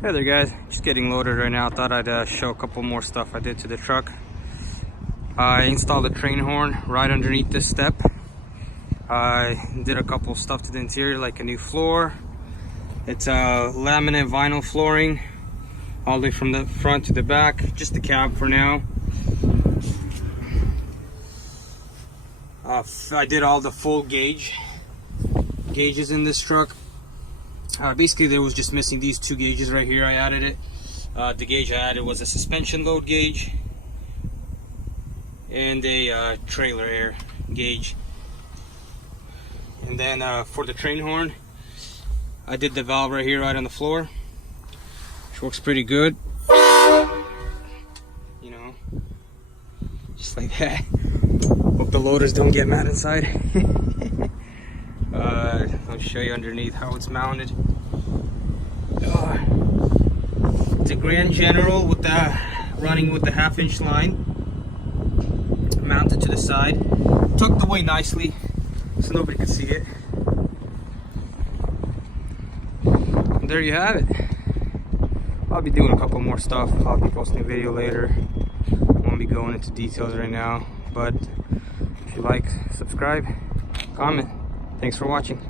Hey there guys, just getting loaded right now. Thought I'd show a couple more stuff I did to the truck. I installed a train horn right underneath this step. I did a couple stuff to the interior, like a new floor. It's a laminate vinyl flooring all the way from the front to the back, just the cab for now. I did all the full gauges in this truck. Basically there was just missing these two gauges right here. I added it. The gauge I added was a suspension load gauge and a trailer air gauge. And then for the train horn, I did the valve right here, right on the floor, which works pretty good. You know, just like that. Hope the loaders don't get mad inside. I'll show you underneath how it's mounted. It's a Grand General with the running with the 1/2-inch line, mounted to the side, tucked away nicely so nobody could see it. And there you have it. I'll be doing a couple more stuff. I'll be posting a video later. Won't be going into details right now, but if you like, subscribe, comment. Thanks for watching.